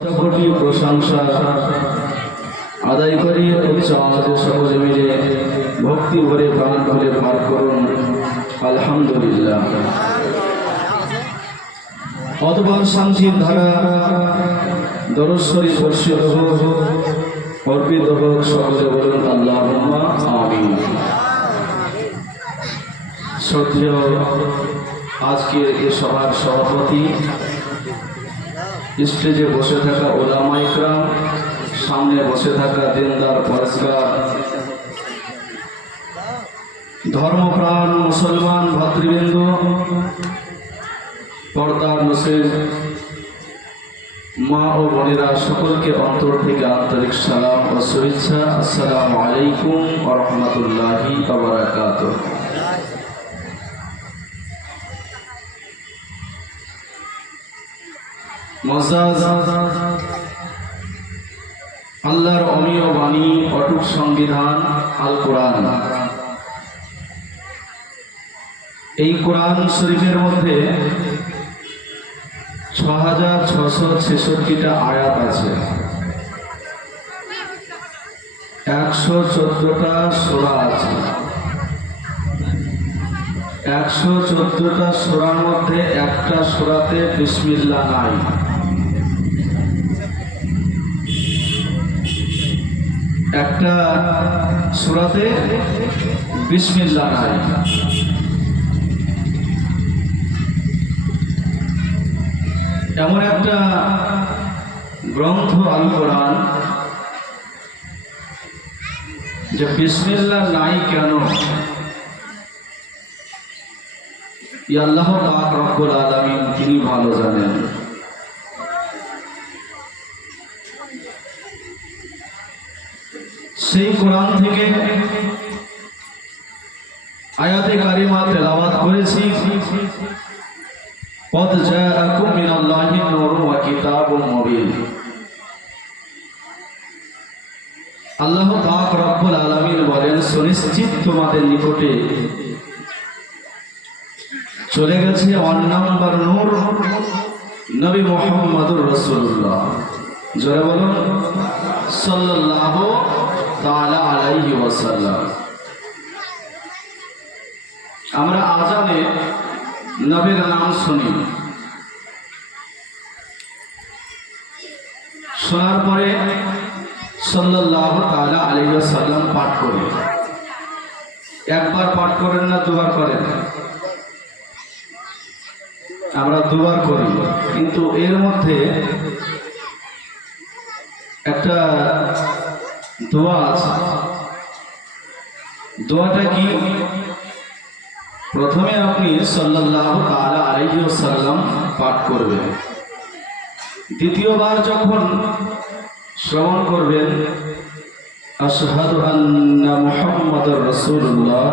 কোটি প্রশংসা আদায় করি উচ্চ আওয়াজে সকলে মিলে ভক্তি ভরে প্রাণ ভরে পার করুন আলহামদুলিল্লাহ। অতঃপর শান্তির ধারা দরুদ শরীফ বর্ষিত হোক, অর্পিত হোক, সকলে বলুন আল্লাহুম্মা আমিন। শ্রদ্ধেয় আজকের এ সভার সভাপতি, স্টেজে বসে থাকা ওলামা ইকরাম, সামনে বসে থাকা দিনদার পরেশগার, ধর্মপ্রাণ মুসলমান ভাতৃবৃন্দ, পর্দার নসির মা ও বোনেরা, সকলকে অন্তর থেকে আন্তরিক সালাম ও শুভেচ্ছা। আসসালামু আলাইকুম ওয়া রাহমাতুল্লাহি ওয়া বারাকাতুহু। আল্লাহর অমীয় বাণী, অটুট সংবিধান আল কোরআন। এই কোরআন শরীফের মধ্যে 6666টা আয়াত আছে, 114টা সূরা আছে। 114টা সূরার মধ্যে একটা সূরাতে বিসমিল্লাহ নাই। একটা সূরাতে বিসমিল্লাহ নাই। এমন একটা গ্রন্থ আল কোরআন যে বিসমিল্লাহ নাই কেন, আল্লাহ পাক রব্বুল আলামিন তিনি ভালো জানেন। সেই কোরআন থেকে আয়াতে কারিমা তেলাওয়াত করেছি। কদ জাআকুম মিনাল্লাহি নূরুন ওয়া কিতাবুম মুবিন। আল্লাহ পাক রব্বুল আলামিন বলেন, সুনিশ্চিত তোমাদের নিকটে চলে গেছে অন্নাম্বার নূর, নবী মুহাম্মদুর রাসূলুল্লাহ। জোরে বলুন সাল্লাল্লাহু তাআলা আলাইহি ওয়াসাল্লাম। আমরা আজানে নবীর নাম শুনি, শোনার পরে সাল্লাল্লাহু তাআলা আলাইহি ওয়াসাল্লাম পাঠ করি। একবার পাঠ করেন না, দুবার করেন? আমরা দুবার করি, কিন্তু এর মধ্যে একটা দোয়া আছে। দোয়াটা কি? প্রথমে আপনি সাল্লাল্লাহু তাআলা আলাইহি ওয়াসাল্লাম পাঠ করবেন। দ্বিতীয়বার যখন শ্রবণ করবেন, আশহাদু আন্না মুহাম্মাদুর রাসূলুল্লাহ,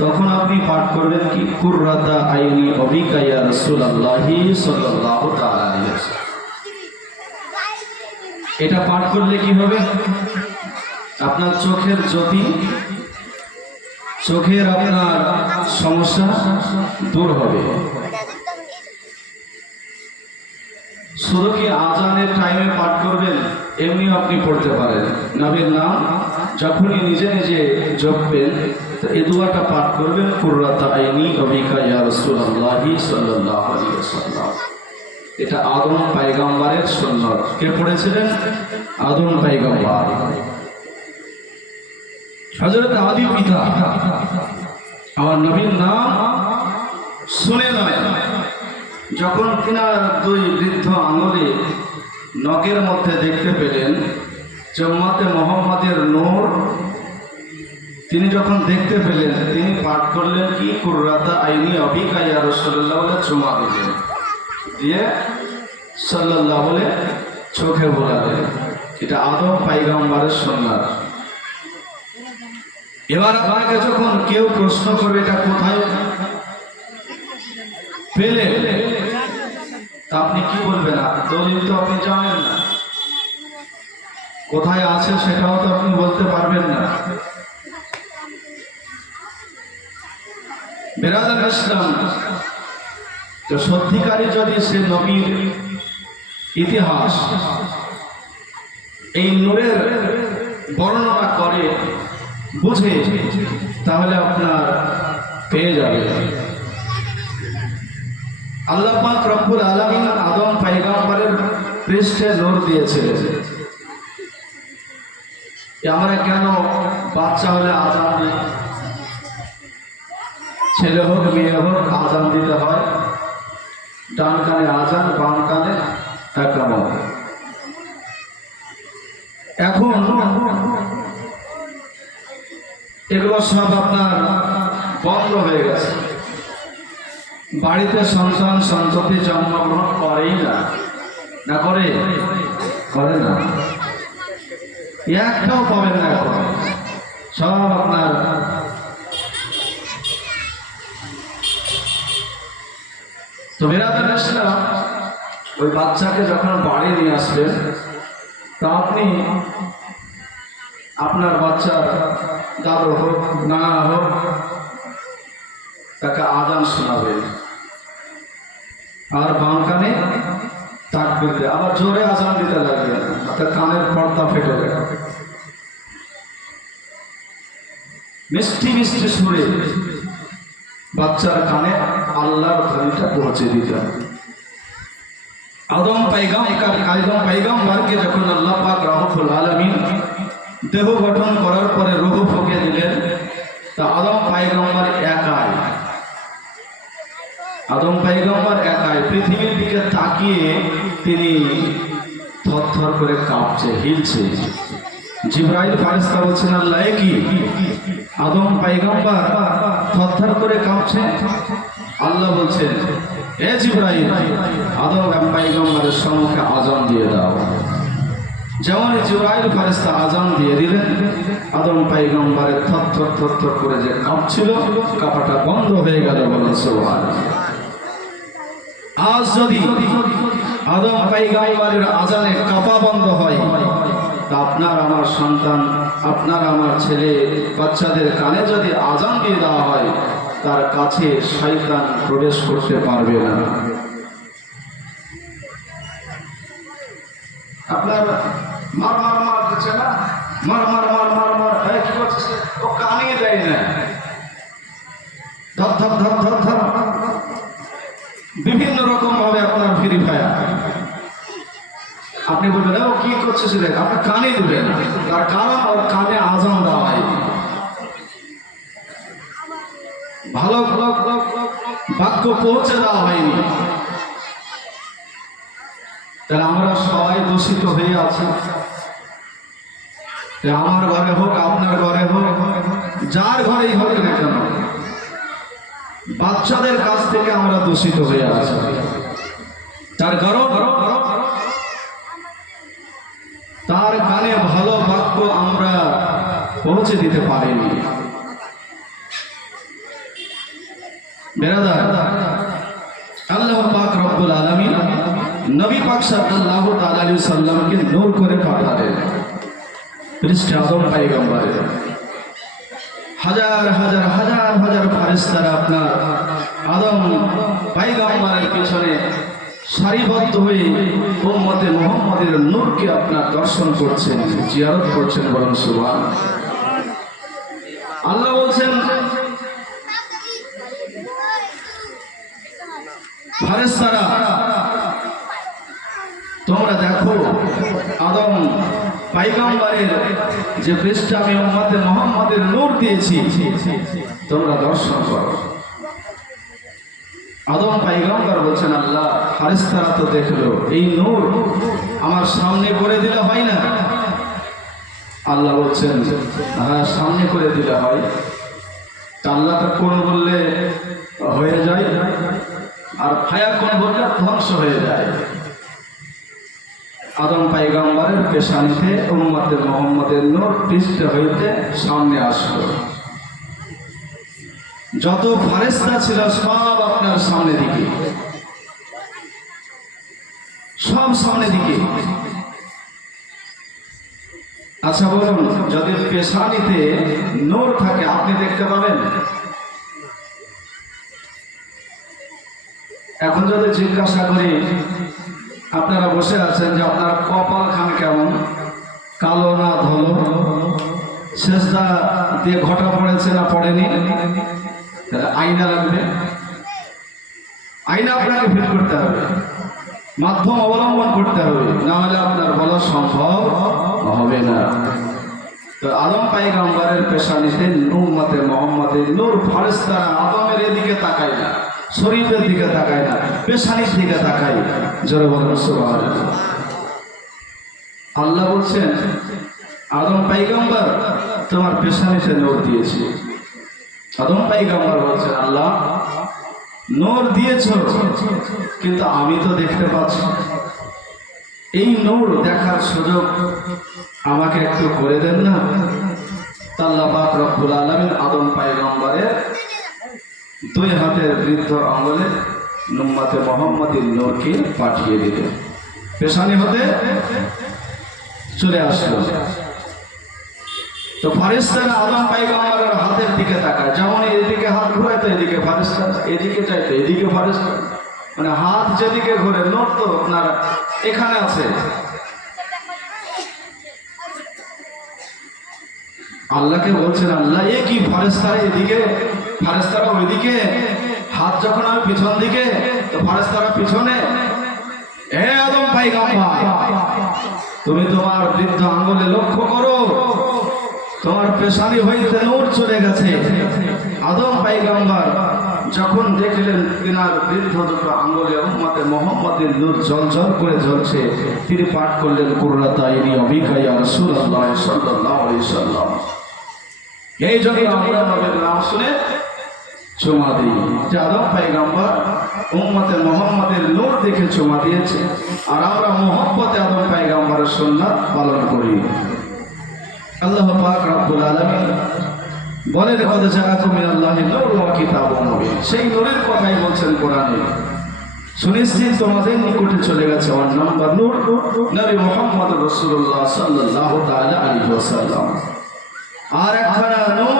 তখন আপনি পাঠ করবেন কি? কুররাতা আইনি অবিকা ইয়া রাসূলুল্লাহি সাল্লাল্লাহু তাআলা আলাইহি ওয়াসাল্লাম। এটা পাঠ করলে কি হবে? আপনার চোখের জ্যোতি, চোখের আপনার সমস্যা দূর হবে। শুধু কি আজানের টাইমে পাঠ করবেন? এমনিও আপনি পড়তে পারেন। নবীর নাম যখনই নিজে নিজে জপবেন, এই দোয়াটা পাঠ করবেন, কুররাতা আইনি অবিকা ইয়া রাসূলুল্লাহি সাল্লাল্লাহু আলাইহি ওয়াসাল্লাম। এটা আদম পয়গম্বরের সুন্নাত। কে পড়েছিলেন? আদম পয়গম্বর, হযরত আদি পিতা। আমার নবীর নাম শুনে নয়, যখন তিনার দুই বৃদ্ধ আঙুলে নখের মধ্যে দেখতে পেলেন যে উম্মতে মুহাম্মাদের নূর, তিনি যখন দেখতে পেলেন, তিনি পাঠ করলেন কি? কুররাতা আইনি অবিকা ইয়া রাসূলুল্লাহ বলে চুমা দিলেন, দিয়ে সাল্লাল্লাহ বলে চোখে বোলালেন। এটা আদম পয়গম্বরের সুন্নাত। এবার আপনাকে যখন কেউ প্রশ্ন করবে এটা কোথায় পেলে, তা আপনি কি বলবেন? দলিল তো আপনি জানেন না, কোথায় আছে সেটাও তো আপনি বলতে পারবেন না। বেরাদার ইসলাম, তো সত্যিকারী যদি সে নবীর ইতিহাস এই নূরের বর্ণনা করে বুঝে, তাহলে আপনার পেয়ে যাবে। আল্লাহ পাক রব্বুল আলামিন আদম পয়গম্বরের পৃষ্ঠে নূর দিয়েছিলেন। আমরা কেন বাচ্চা হলে আজান দিই, ছেলে হোক মেয়ে হোক আজান দিতে হয়, ডান কানে আজান বাম কানে একামত। এখন এগুলো সব আপনার বন্ধ হয়ে গেছে। বাড়িতে সন্তান সন্ততি জন্মগ্রহণ করেই না, না করে না, একটাও পাবেন না। এখন সব আপনার তো বেরাদার ইসলাম ওই বাচ্চাকে যখন বাড়ি নিয়ে আসবেন, তা আপনি আপনার বাচ্চার দাদু হোক নানা হোক তাকে আজান শোনাবেন, আর বাম কানে তাকবীর দিয়ে আবার জোরে আজান দিতে লাগবেন, তার কানের পর্দা ফেটে যাবে। মিষ্টি মিষ্টি সুরে বাচ্চার কানে আল্লাহর ধ্বনিটা পৌঁছে দিতে হবে। আদম পয়গম্বরকে যখন আল্লাহ পাক রব্বুল আলামিন দেহ গঠন করার পরে রূহ ফুঁকে দিলেন, তা আদম পয়গম্বর একাই পৃথিবীর দিকে তাকিয়ে তিনি থরথর করে কাঁপছে, হিলছে। জিবরাইল ফেরেশতা বলছেন, আল্লাহ কি আদম পয়গম্বর থরথর করে কাঁপছে? আল্লাহ বলছেন, হে জিবরাইল, আদম পয়গম্বরের সম্মুখে আজান দিয়ে দাও। যেমন জিবরাইল ফেরেশতা আজান দিয়ে দিলেন, আদম পয়গম্বরের থরথর করে যে কাঁপছিল, কাঁপাটা বন্ধ হয়ে গেল। বলেন সুবহানাল্লাহ। আজ যদি আদম পয়গম্বরের আজানে কাঁপা বন্ধ হয়, তা আপনার আমার সন্তান, আপনার আমার ছেলে বাচ্চাদের কানে যদি আজান দিয়ে দেওয়া হয়, তার কাছে শয়তান প্রবেশ করতে পারবে না। আপনার মার মার মার করছে না, মার মার মার মার মার কি করছে, ও কানে দেয় না, ধর ধর ধর ধর ধর বিভিন্ন রকম ভাবে আপনার ফ্রি ফায়ার। আপনি বলবেন ও কি করছে সে, দেখ আপনি কানে দেবেন, তার কারণ ওর কানে আজান দেওয়া হয়, ভালো বাক্য পৌঁছে দেওয়া হয়নি। তাহলে আমরা সবাই দূষিত হয়ে আছি। আমার ঘরে হোক, আপনার ঘরে হোক, যার ঘরেই হোক না কেন, বাচ্চাদের কাছ থেকে আমরা দূষিত হয়ে আছি। তার কারণ তার কানে ভালো বাক্য আমরা পৌঁছে দিতে পারিনি। বেরাদার, আল্লাহ পাক রব্বুল আলামিন নবী পাক সাল্লাল্লাহু তাআলা আলাইহি সাল্লামকে নূর করে পাঠালেন পৃষ্ঠে আদম পয়গম্বরের। হাজার হাজার হাজার হাজার ফেরেশতারা আপনার আদম পয়গম্বরের পিছনে সারিবদ্ধ হয়ে উম্মতে মুহাম্মাদের নূরকে আপনার দর্শন করছেন, জিয়ারত করছেন। বলেন সুবহানাল্লাহ। আল্লাহ বলছেন, ফেরেশতারা তোমরা দেখো আদম পয়গম্বরের যে পৃষ্ঠে আমি উম্মতে মুহাম্মাদের নূর দিয়েছি, তোমরা দর্শন করো। আদম পয়গম্বর বলছেন, আল্লাহ ফেরেশতারা তো দেখলো, এই নূর আমার সামনে করে দিলে হয় না? আল্লাহ বলছেন, হ্যাঁ সামনে করে দিলে হয়। আল্লাহ তো কোন বললে হয়ে যায়, আর ফায়া কোন বললে ধ্বংস হয়ে যায়। আদম পয়গম্বরের পেশানিতে উম্মতে মুহাম্মাদের নূর পৃষ্ঠ হইতে সামনে আসলো। যত ফেরেশতা ছিল সব আপনার সামনে দিকে, সব সামনে দিকে। আচ্ছা বলুন, যদি পেশানিতে নূর থাকে আপনি দেখতে পাবেন? এখন যদি জিজ্ঞাসা করি আপনারা বসে আছেন যে আপনার কপাল খান কেমন, কালো না ধলো, সেজদা দিয়ে ঘটা পড়েছে না পড়েনি, আয়না লাগবে, আয়না আপনাকে ফিট করতে হবে, মাধ্যম অবলম্বন করতে হবে, না হলে আপনার বলা সম্ভব হবে না। তো আদম পয়গম্বরের পেশানিতে উম্মতে মুহাম্মাদের নূর ফারেশতারা আদমের এদিকে তাকায় না, শরীফের দিকে তাকায় না, পেশানির দিকে তাকায়। জোরে বলেন সুবহানাল্লাহ। আল্লাহ বলছেন আদম পয়গম্বর তোমার পেশানিতে নূর দিয়েছি। আদম পয়গম্বর বলছেন আল্লাহ নূর দিয়েছো, কিন্তু আমি তো দেখতে পাচ্ছি, এই নূর দেখার সুযোগ আমাকে একটু করে দেন না। আল্লাহ পাক রব্বুল আলামিন আদম পয়গম্বরের দুই হাতের বৃদ্ধ আঙ্গুলে উম্মতে মুহাম্মাদির নূরকে পাঠিয়ে দিলেন, পেশানি হতে চলে আসলো। তো ফারেশতারা আদম পয়গম্বরের হাতের দিকে তাকায়, যেমন এদিকে হাত ঘুরায় তো এদিকে ফারেশতারা, এদিকে চাইতো এদিকে ফারেশতারা, মানে হাত যেদিকে ঘুরে নূর তো আপনার এখানে আছে। আল্লাহকে বলছেন আল্লাহ এ কি ফারেশতারা এদিকে, ফারেশতারা ওইদিকে, হাত যখন আমি পিছন দিকে তো ফারেশতারা পিছনে। এ আদম পয়গম্বর তুমি তোমার বৃদ্ধ আঙ্গুলে লক্ষ্য করো, তোমার পেশানি হইতে নূর চলে গেছে। আদম পয়গম্বর যখন দেখলেন তিনার বৃদ্ধ দুটো আঙ্গুলে উম্মতে মুহাম্মাদের নূর জ্বলজ্বল করে জ্বলছে, তিনি পাঠ করলেন কুররাতু আইনি বিকা ইয়া রাসূলুল্লাহ সাল্লাল্লাহু আলাইহি ওয়াসাল্লাম। এই জন্য আমরা নবীর নাম শুনে চুমা দিই, যে আদম পয়গম্বর উম্মতে মুহাম্মাদের নূর দেখে চুমা দিয়েছে, আর আমরা মুহাব্বতে আদম পয়গম্বরের সুন্নাত পালন করি। আল্লাহ পাক রব্বুল আলামিন বলেন কদ জাআকুম মিনাল্লাহি নূরুন ওয়া কিতাবুম মুবিন, সেই নূরের কথাই বলছেন কোরআনে। সুনিশ্চিত তোমাদের নিকটে চলে গেছে আমার নাম্বার নূর, নবী মুহাম্মদ রাসূলুল্লাহ সাল্লাল্লাহু তাআলা আলাইহি ওয়াসাল্লাম। আর একখানা নূর,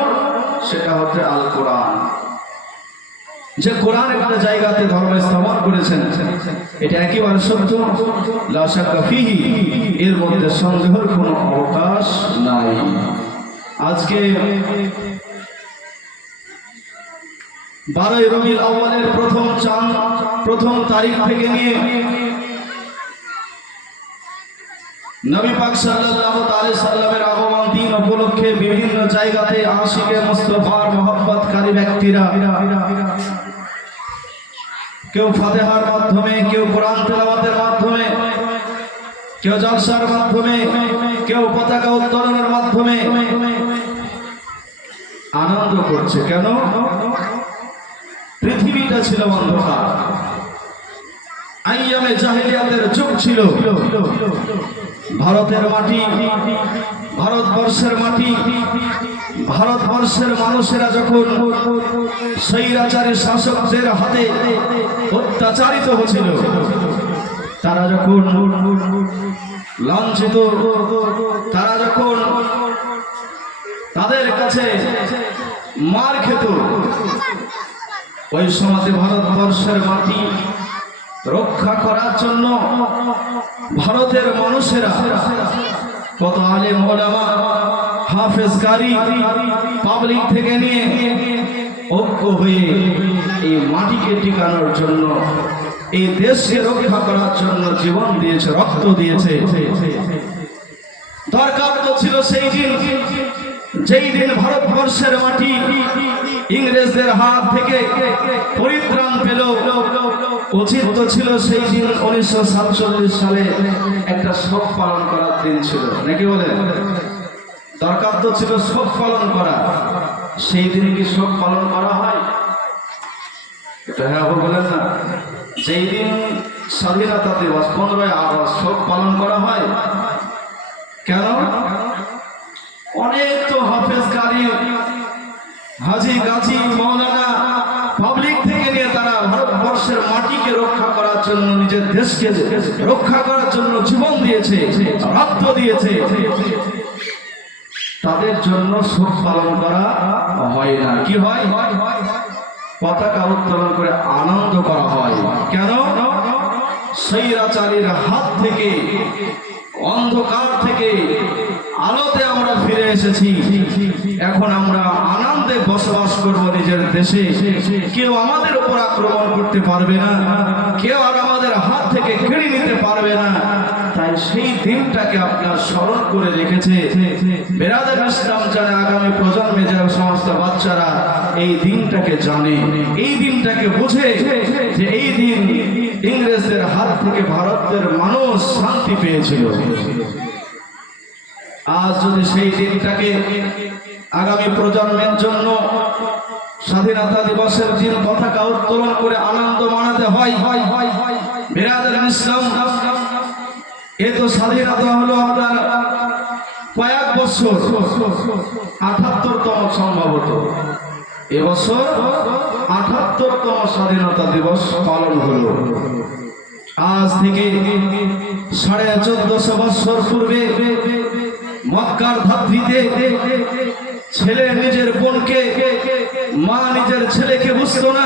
সেটা হচ্ছে আল কোরআন, যে কোরআন একটা জায়গাতে ধর্ম স্থাপন করেছেন, এটা একেবারে সত্য, লা শাক্কা ফিহি, এর মধ্যে সন্দেহের কোনো অবকাশ নাই। আজকে 12 রবিউল আউয়ালের প্রথম চাঁদ, প্রথম তারিখ থেকে নিয়ে নবী পাক সাল্লাল্লাহু আলাইহি সাল্লামের আগমন দিন উপলক্ষে বিভিন্ন জায়গাতে আশিকে মুস্তাফার মহব্বতকারী ব্যক্তিরা কেউ ফাতিহার মাধ্যমে, কেউ কোরআন তেলাওয়াতের মাধ্যমে, কেউ জলসার মাধ্যমে, কেউ পতাকা উত্তোলনের মাধ্যমে আনন্দ করছে। কেন? পৃথিবীটা ছিল অন্ধকার, আইয়ামে জাহিলিয়াতের যুগ ছিল। ভারতের মাটি, ভারতবর্ষের মাটি, ভারতবর্ষের মানুষেরা যখন স্বৈরাচারী শাসকদের হাতে অত্যাচারিত হচ্ছিল, তারা যখন লাঞ্ছিত, তারা যখন তাদের কাছে মার খেত, ওই সমাজে ভারতবর্ষের মাটি রক্ষা করার জন্য ভারতের মানুষেরা, কত আলেম ওলামা, হাফেজ কারি, পাবলিক থেকে নিয়ে ঐক্য হয়ে এই মাটিকে টিকানোর জন্য, এই দেশকে রক্ষা করার জন্য জীবন দিয়েছে, রক্ত দিয়েছে। দরকার তো ছিল সেই দিন, যেই দিন ভারতবর্ষের মাটি ইংরেজদের হাত থেকে পরিত্রাণ পেল। উচিত তো ছিল সেই দিন 1947 সালে একটা শোক পালন করার দিন ছিল, নাকি বলেন? দরকার তো ছিল শোক পালন করা। সেই দিনে কি শোক পালন করা হয়? এটা হ্যাঁ বলেন না? যেই দিন স্বাধীনতা দিবস 15ই আগস্ট শোক পালন করা হয় কেন? অনেক তো হাফেজ কারি, হাজি গাজী, মাওলানা, পাবলিক থেকে নিয়ে তারা ভারতবর্ষের মাটিকে রক্ষা করার জন্য, নিজের দেশকে রক্ষা করার জন্য জীবন দিয়েছে, রক্ত দিয়েছে। তাদের জন্য শোক পালন করা হয় না। কি হয়? পতাকা উত্তোলন করে আনন্দ করা হয়। কেন? স্বৈরাচারীর হাত থেকে, অন্ধকার থেকে আলোতে আমরা ফিরে এসেছি। এখন আমরা আনন্দে বসবাস করব নিজের দেশে। কেউ আমাদের উপর আক্রমণ করতে পারবে না, কেউ আর আমাদের হাত থেকে কেড়ে নিতে পারবে না। তাই সেই দিনটাকে আপনার স্মরণ করে রেখেছে। বেরাদার ইসলাম জানে, আগামী প্রজন্মে যে সমস্ত বাচ্চারা এই দিনটাকে জানে, এই দিনটাকে বুঝে যে এই দিন ইংরেজদের হাত থেকে ভারতের মানুষ শান্তি পেয়েছিল। আজ যদি সেই দিনটাকে আগামী প্রজন্মের জন্য স্বাধীনতা দিবসের দিন পতাকা উত্তোলন করে আনন্দ মানাতে হয়, বেরাদার ইসলাম, এ তো স্বাধীনতা হলো আপনার কয়েক বছর, ৭৮তম সম্ভবত এবছর ৭৮তম স্বাধীনতা দিবস পালন হলো। আজ থেকে ১৪৫০ বছর পূর্বে মক্কার ধাত্রীতে ছেলে নিজের বোনকে, মা নিজের ছেলেকে বুঝতো না।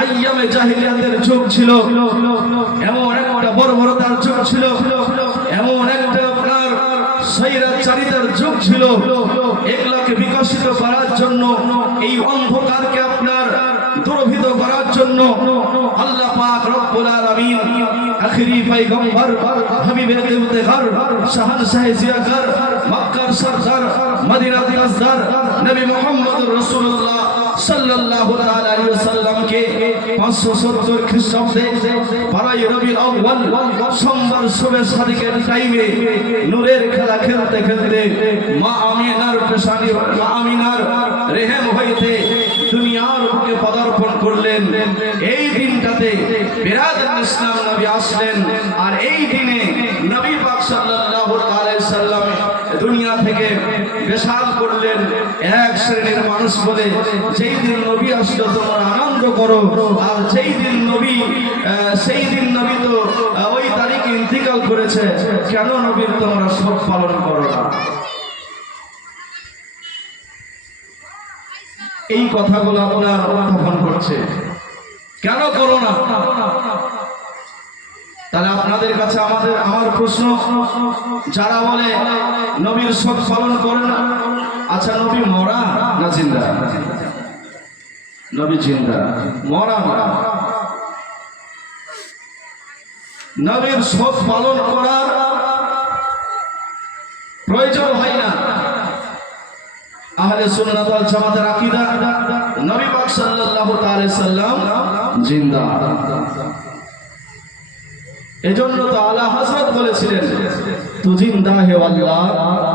আইয়ামে জাহিলিয়াতের যুগ ছিল, এমন একটা বর্বরতার যুগ ছিল, এমন একটা আপনার স্বৈরাচারিতার যুগ ছিল। এগুলাকে বিকশিত করার জন্য, এই অন্ধকারকে আপনার দুর্ভিত করার জন্য আল্লাহ পাক রব্বুল আলামিন আখিরি পয়গম্বর হাবিবে দেবতেঘর শাহনশাহ জিয়াগর মক্কার সরদার মদিনাতুল আসদার নবী মুহাম্মদ রাসূলুল্লাহ সাল্লাল্লাহু তাআলা আলাইহি ওয়াসাল্লামকে 570 খ্রিস্টাব্দে 12 রবিউল আউয়াল সোমবার শুভে সাদিকের টাইমে নূরের খেলা খেলতে খেলতে মা আমিনার পেশানি, মা আমিনার রেহেম হইতে দুনিয়ার বুকে পদার্পণ করলেন। এই দিনটাতে বিরাদার ইসলাম নবী আসলেন, আর এই দিনে নবী পাক সাল্লাল্লাহু আলাইহি সাল্লাম দুনিয়া থেকে বেশাল করলেন এক শ্রেণীর মানুষ বলে, যেই দিন নবী আসলো তোমরা আনন্দ করো, আর যেই দিন নবী সেই দিন নবী তো ওই তারিখে ইন্তিকাল করেছে, কেন নবীর তোমরা শোক পালন করো না? এই কথাগুলো আপনার উত্থাপন করছে, কেন করো না? তাহলে আপনাদের কাছে আমার প্রশ্ন, যারা বলে নবীর শোক পালন করে না, আচ্ছা নবী মরা না জিন্দা? নবী জিন্দা, মরা না। নবীর শোক পালন করার প্রয়োজন হয় না। আহলে সুন্নাত ওয়াল জামাতের আকীদা, নবী পাক সাল্লাল্লাহু আলাইহি সাল্লাম জিন্দা। এজন্য তো আলা হযরত বলেছিলেন, তু জিন্দা হে আল্লাহ,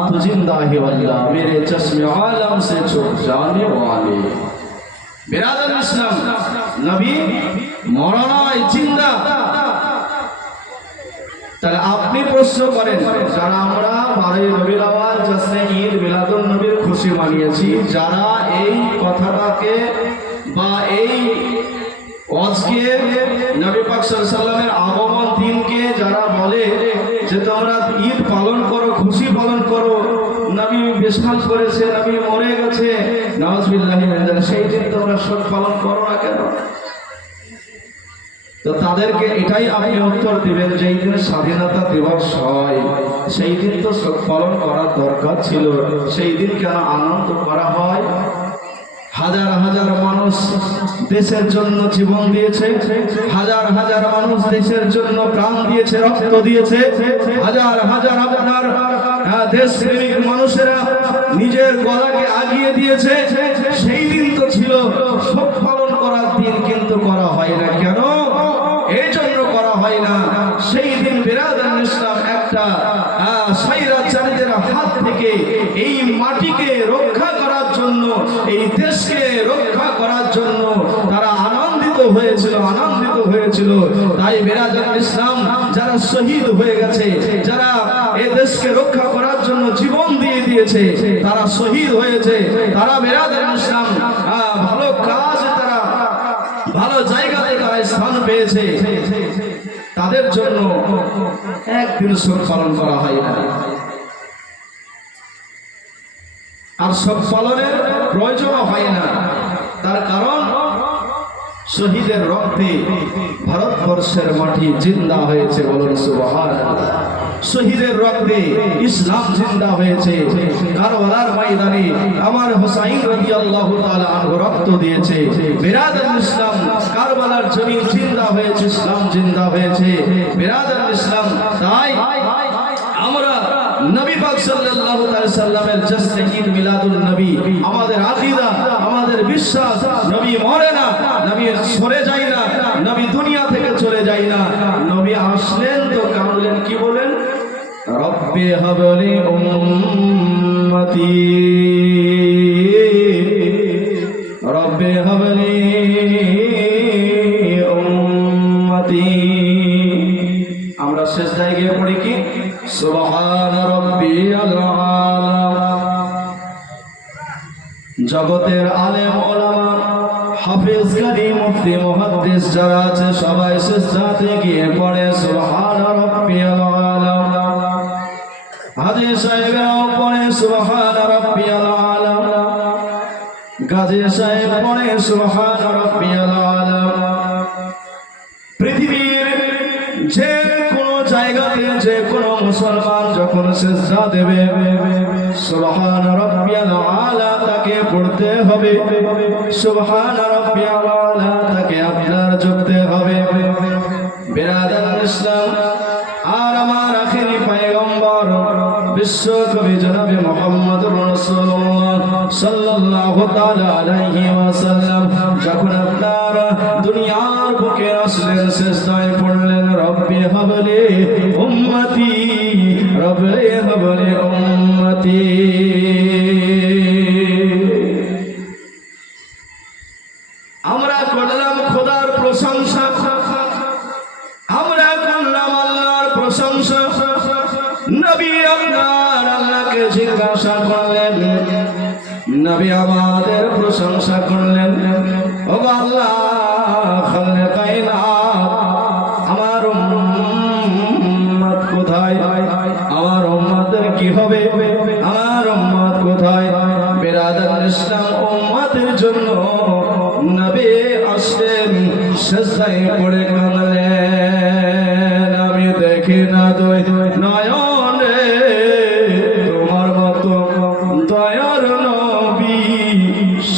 তু জিন্দা হে আল্লাহ, মেরে চশমে আলম সে ছুপ জানে ওয়ালে। বিরাদার ইসলাম, নবী মরা নয়, জিন্দা। তাহলে আপনি প্রশ্ন করেন, যারা আমরা 12 রবিউল আউয়াল জশ্নে ঈদ মিলাদুন নবীর খুশি মানিয়েছি, যারা এই কথাটাকে বা এই আজকে নবী পাক সাল্লাল্লাহু আলাইহি সাল্লামের আগমন দিনকে যারা বলে যে তোমরা ঈদ পালন করো, খুশি পালন করো, নবী বেশাল করেছে, নবী মরে গেছে, নাউযুবিল্লাহি মিন যালিক, সেই দিন তোমরা শোক পালন করো না কেন? তো তাদেরকে এটাই আপনি উত্তর দিবেন, যেই দিন স্বাধীনতা দিবস হয় সেই দিন তো শোক পালন করার দরকার ছিল, সেই দিন কেন আনন্দ করা হয়? হাজার হাজার মানুষ দেশের জন্য জীবন দিয়েছে, হাজার হাজার মানুষ দেশের জন্য প্রাণ দিয়েছে, রক্ত দিয়েছে, হাজার হাজার আপনার দেশপ্রেমিক মানুষেরা নিজের গলাকে আগিয়ে দিয়েছে। সেই দিন তো ছিল শোক পালন করার দিন, কিন্তু করা হয় না কেন? এই জন্য করা হয় না, সেই দিন বিরাদার ইসলাম একটা স্বৈরাচারীদের হাত থেকে এই মাটিকে রক্ষা করার জন্য, এই দেশকে রক্ষা করার জন্য তারা আনন্দিত হয়েছিল। তাই বিরাদার ইসলাম যারা শহীদ হয়ে গেছে, যারা এই দেশকে রক্ষা করার জন্য জীবন দিয়ে দিয়েছে, তারা শহীদ হয়েছে, তারা বিরাদার ইসলাম ভালো কাজ, তারা ভালো জায়গাতে তারা স্থান পেয়েছে, তাদের জন্য একদিন শোক পালন করা হয় না। আর শোক পালনের প্রয়োজন হয় না, তার কারণ শহীদের রক্তে ভারতবর্ষের মাটি জিন্দা হয়েছে, বলুন সুবহানাল্লাহ। শহীদের রক্তে ইসলাম জিন্দা হয়েছে। কারবালার ময়দানে আমার হুসাইন রাদিয়াল্লাহু তাআলা আনহু রক্ত দিয়েছে। বিরাদরুল ইসলাম, কারবালার জমিন জিন্দা হয়েছে, ইসলাম জিন্দা হয়েছে। বিরাদরুল ইসলাম, তাই আমরা নবী পাক সাল্লাল্লাহু আলাইহি সাল্লামের জশ্নে ঈদ মিলাদুন নবী আমাদের আকীদা, আমাদের বিশ্বাস। নবী মরে না, নবী সরে যায় না, নবী দুনিয়া থেকে চলে যায় না। নবী আসলেন তো কামলেন, কি বলেন? রব্বি হাবলি উম্মতি, রব্বি হাবলি উম্মতি। আমরা সিজদায় গিয়ে পড়ি কি? সুবহান রাব্বিয়াল আলা। জগতের আলেম ওলামা, হাফেজ, কারি, মুফতি, মুহাদ্দিস যারা আছে সবাই সিজদাতে গিয়ে পড়ে সুবহান রাব্বিয়াল আলা। হাজী সাহেবরাও পড়ে সুবহান রাব্বিয়াল আলা, গাজী সাহেব পড়ে সুবহান রাব্বিয়াল আলা। পৃথিবীর যে কোনো জায়গাতে যে কোনো মুসলমান যখন সিজদা দেবে সুবহান রাব্বিয়াল আলা তাকে পড়তে হবে, সুবহান রাব্বিয়াল আলা তাকে আপনার জপতে হবে। বিরাদরুল ইসলাম, আর আমার আখেরি পয়গম্বর বিশ্ব কবি জনাবে মুহাম্মদুর রাসূলুল্লাহ সাল্লাল্লাহু তাআলা আলাইহি ওয়াসাল্লাম যখন আপনার দুনিয়ার বুকে আসলেন, সিজদায় পড়লেন রব্বি হাবলি উম্মতি, রব্বি হাবলি উম্মতি। আমরা করলাম খোদার প্রশংসা, আমরা করলাম আল্লাহর প্রশংসা। নবী আপনার আল্লাহকে জিজ্ঞাসা করলেন, নবী আমাদের প্রশংসা করলেন, ও আল্লাহ খালে কায়নাত, আমার উম্মত কোথায়? আমার উম্মতের কি হবে? আমার উম্মত কোথায়? বিরাদরুল ইসলাম, উম্মতের জন্য নবী আসলেন, সিজদায় পড়ে কাঁদলেন। আমি দেখি না দুই নয়নে তোমার মতো দয়ার নবী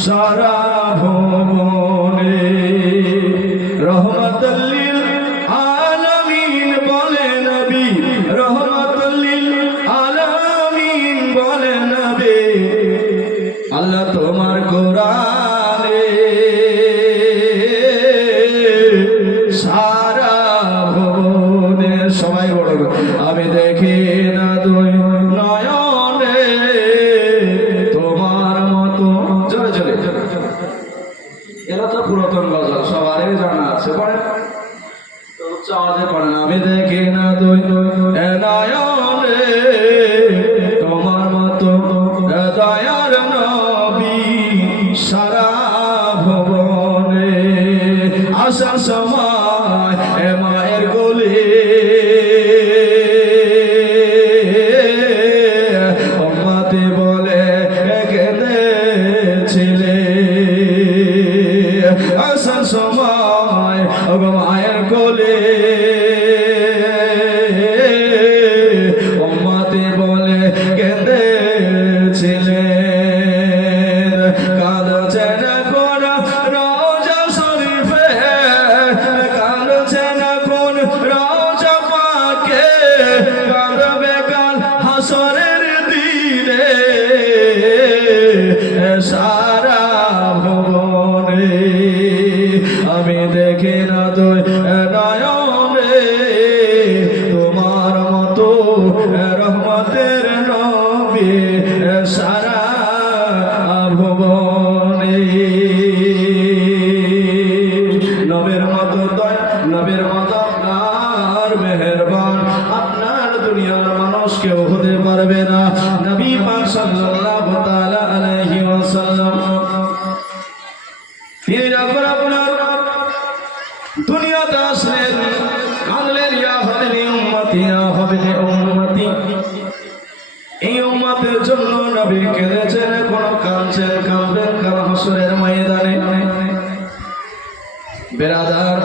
সারা ভুবনে। রহমাতুল লিল আলামিন বলে নবী, রহমাতুল লিল আলামিন বলে নবী। আল্লাহ তোমার কোরআনে সারা ভুবনে, সবাই বলুন আমি দেখি না দুই নয়নে তোমার মতো। জোরে জোরে, এরা তো পুরাতন গজল সবারই জানা আছে, পড়েন তো উচ্চ আওয়াজে পড়েন। আমি দেখি না দুই নয়নে তোমার মতো দয়ার নবী সারা ভুবনে। আসার সময় এ মায়ের কোলে উম্মতি বলে কেঁদেছিলে। আসার সময় মায়ের কোলে উম্মতি বলে কেঁদেছিলে। কাঁদছে না কোন রওজা শরীফে, কাঁদছে না কোন রওজা পাকে, কাঁদবে কাল হাসরের দিনে সারা ভুবনে। আমি দেখি না দুই নয়নে তোমার মতো রহমতের নবী সারা ভুবনে। নবীর মতো দয়, নবীর মতো আপনার মেহেরবান আপনার দুনিয়ার মানুষ কেউ হতে পারবে না। নবী পাক সাল্লাল্লাহু তাআলা আলাইহি ওয়াসাল্লাম তিনি যখন আপনার দুনিয়াতে আসলেন কাঁদলেন, ইয়া হাবলি উম্মতি, ইয়া হাবলি উম্মতি। এই উম্মতের জন্য নবী কেঁদেছেন, এখন কাঁদছেন, কাঁদবেন কাল হাসরের ময়দানে। বেরাদার,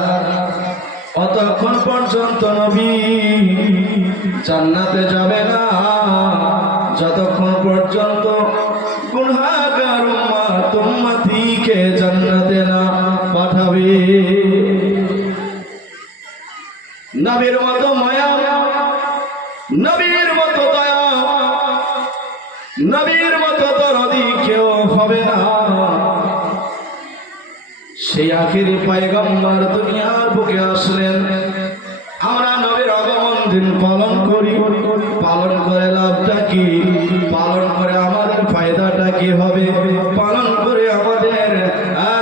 অতক্ষণ পর্যন্ত নবী জান্নাতে যাবে না যতক্ষণ পর্যন্ত গুনাহগার উম্মত উম্মতিকে জান্নাতে না পাঠাবে। নবীর মতো মায়া, নবীর মতো দয়া, নবীর মতো দরদি কেউ হবে না। সেই আখেরি পয়গম্বর দুনিয়ার বুকে আসলেন। আমরা নবীর আগমন দিন পালন করি, পালন করে লাভটা কি? পালন করে আমাদের ফায়দাটা কি হবে? পালন করে আমাদের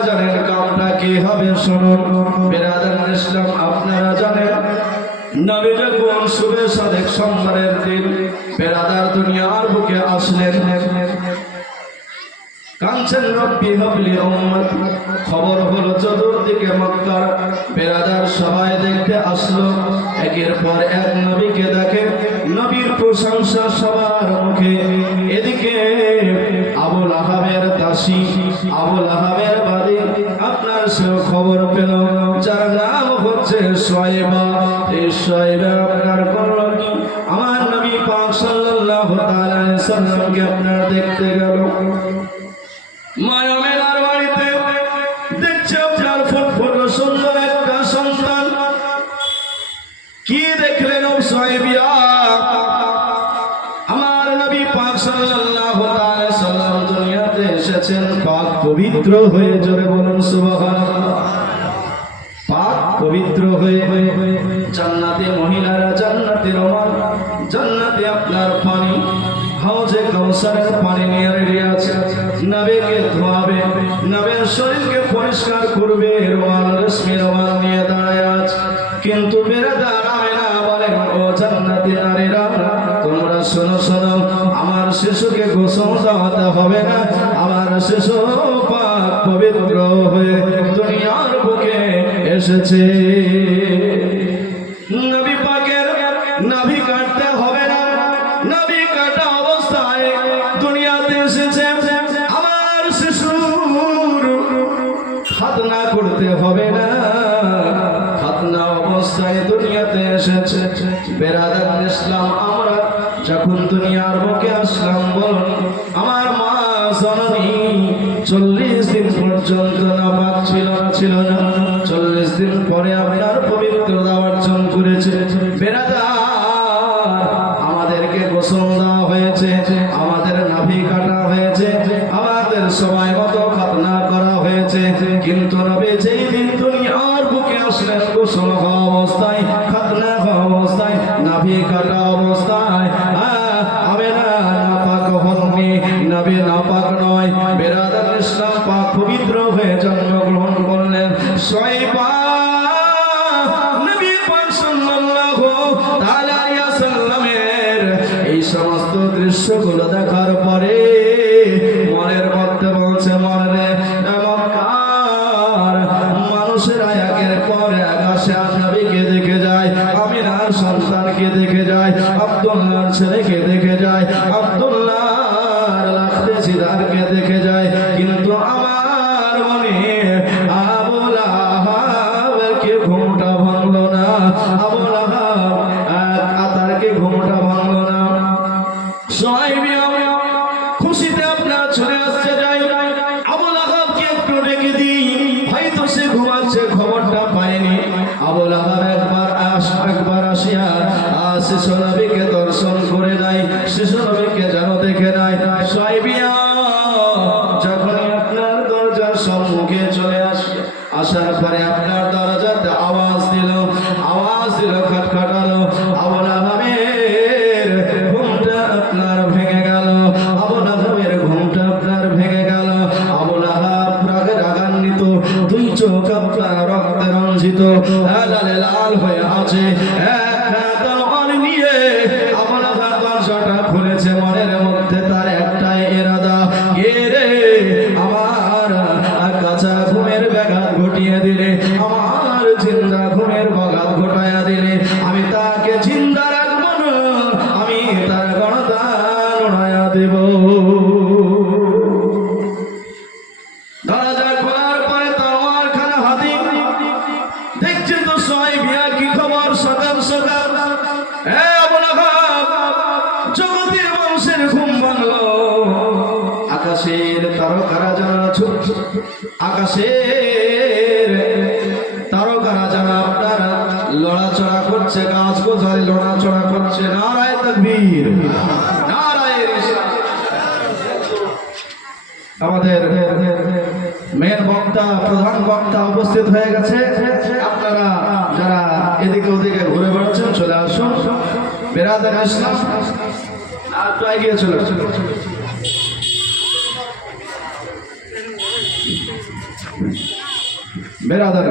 জানেন কামটা কি হবে? শুনুন বিরাদার ইসলাম, আপনারা জানেন নবী যখন শুভে সাদেক সোমবারের দিন বেরাদার দুনিয়ার বুকে আসলেন, কাঁদছেন রব্বি হাবলি উম্মত। খবর হলো চতুর্দিকে মক্কার বেরাদার সবাই দেখতে আসলো। একের পর এক নবীকে দেখে, নবীর প্রশংসা সবার মুখে। এদিকে আবুল আহাবের দাসী, আবুল আহাবের বাদী আপনার সেও খবর পেল, যার নাম হচ্ছে সোয়াইবা। এই সোয়াইবা আপনার করল কি? আমার নবী পাক সাল্লাল্লাহু তাআলা আলাইহি সাল্লামকে আপনার দেখতে গেল। মায়ামেলার বাড়িতে দেখছে আপনার ফুটফুট সুন্দর একটা সন্তান। কি দেখলেন সোয়াইবিয়া? আমার নবী পাক সাল্লাল্লাহু আলাইহি সাল্লাম দুনিয়াতে এসেছেন পাক পবিত্র হয়ে, জোরে বলুন সুবহানাল্লাহ। পাক পবিত্র হয়ে, জান্নাতে মহিলারা জান্নাতে রোমান, জান্নাতে আপনার পানি, হাউজে কাউসারের পানি নিয়ে রেডি আছে। নবীকে ধোয়াবে, নবীর শরীরকে পরিষ্কার করবে, রোমান রেশমি রোমান নিয়ে দাঁড়ায় আছে। কিন্তু বেরাদার আমেনা বলেন, ও জান্নাতি নারীরা, তোমরা শোনো শোনো, আমার শিশুকে গোসল দেওয়াতে হবে না। আমার শিশু পাক পবিত্র হয়ে দুনিয়ার বুকে এসেছে। নবী পাকের নাভি কাটতে হবে না, নাভি কাটা অবস্থায় দুনিয়াতে এসেছে। আমার শিশুর খাতনা করতে হবে না, খাতনা অবস্থায় দুনিয়াতে এসেছে। বেরাদার ইসলাম, আমরা যখন দুনিয়ার বুকে আসলাম, বলুন আমার মা জননী 40 দিন পর্যন্ত নাপাক ছিল না। 40 দিন পরে আপনার পবিত্রতা অর্জন করেছে। বেরাদার, আমাদেরকে গোসল দেওয়া হয়েছে, আমাদের নাভি কাটা হয়েছে, আমাদের সময় মতো খাতনা করা হয়েছে। কিন্তু নবী যেই দিন দুনিয়ার বুকে আসলেন, গোসল হওয়া অবস্থায়, খাতনা হওয়া অবস্থায়, নাভি কাটা অবস্থায়, আমেনা নাপাক হননি, নবী নাপাক নয়। বেরাদার ইসলাম, পাক পবিত্র হয়ে জন্মগ্রহণ করলেন। সোয়াইবা নবী পাক সাল্লাল্লাহু তাআলা আলাইহি সাল্লামের এই সমস্ত দৃশ্যগুলো দেখার পরে মনের মধ্যে বলছে, মনে মক্কার মানুষেরা একের পর এক আসে, নবীকে দেখে যায়, আমিনার সন্তানকে দেখে যায়, আব্দুল্লাহর ছেলেকে দেখে যায়, আব্দুল্লাহর লাখতে সিদারকে দেখে যায়। কিন্তু আমার মনে আবুল আহাবকে ঘুমটা ভাঙলো না, আবুল আহাব আতারকে ঘুমটা ভাঙলো না। সোয়াইবি খুশিতে আপনার চলে আসছে, যাই আবুল আহাবকে একটু ডেকে দিই, হয়তো সে ঘুমাচ্ছে, খবরটা পায়নি। আবুল আহাব একবার আসিয়া শিশু নবীকে দর্শন করে নাই, শিশু নবীকে যেন দেখে নাই। সোয়াইবিয়া যখনই আপনার দরজার সম্মুখে চলে আসার পরে আপনার দরজাতে আওয়াজ দিল, খটখটালো। আবুল আহাবের ঘুমটা আপনার ভেঙে গেল, আবুল আহাবের ঘুমটা আপনার ভেঙে গেল। আবুল আহাব রাগান্বিত, দুই চোখ আপনার রক্তে রঞ্জিত, লাল হয়ে আছে। তলোয়ার নিয়ে আবুল আহাব দরজাটা খুলেছে, মনের মধ্যে তার একটাই ইরাদা, কে রে আমার কাঁচা ঘুমের ব্যাঘাত ঘটিয়ে দিলে, আমার জিন্দা ঘুমের ব্যাঘাত ঘটাইয়া দিলে, আমি তাকে জিন্দা রাখবো না, আমি তার গণদান উড়াইয়া দেব। দরজা খোলার পরে তলোয়ার খানা হাতে জগতের মানুষের ঘুম ভাঙলো, আকাশের তারকারা যারা আকাশের তারকারা যারা আপনার লড়াচড়া করছে, গাছ গোছালি লড়াচড়া করছে। নারায়ে তাকবীর, নারায়ে রিসালাত। আমাদের মেন বক্তা, প্রধান বক্তা উপস্থিত হয়ে গেছে। আপনারা যারা এদিকে ওদিকে ঘুরে বেড়াচ্ছেন চলে আসুন। বেরাদার ইসলাম আর তো এগিয়ে চলে বেরাদার।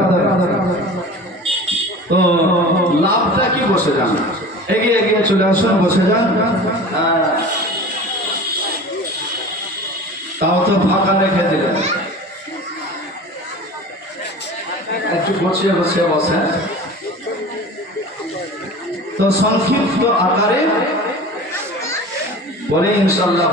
তো লাভটা কি? বসে যান, এগিয়ে এগিয়ে চলে আসুন, বসে যান। তাও তো ফাঁকা রেখে দিলেন, একটু গুছিয়ে গুছিয়ে বসেন। তো সংক্ষিপ্ত আকারে বলে ইনশাআল্লাহ